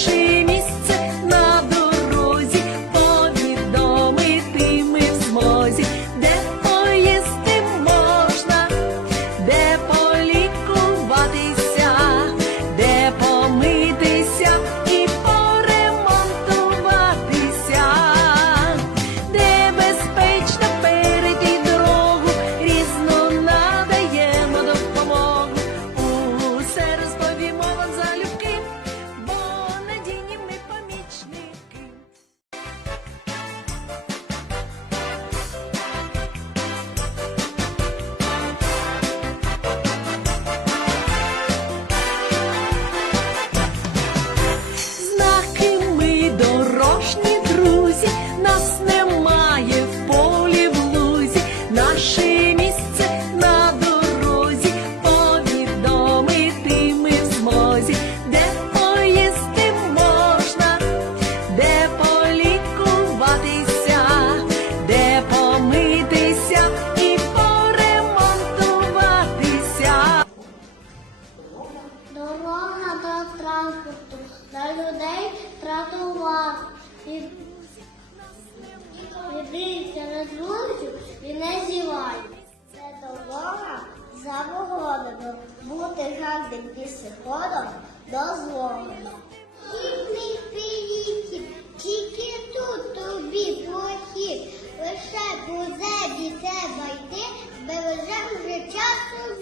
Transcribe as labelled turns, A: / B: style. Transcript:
A: she
B: транспорту, на людей тратував. Дивіться на вулицю і не зівай.
C: Це доволі за погодами бути жадним пішоходом дозволено. Хідний приїхів, тільки тут тобі прохід. Лише по зебі треба йти, бережем вже часу.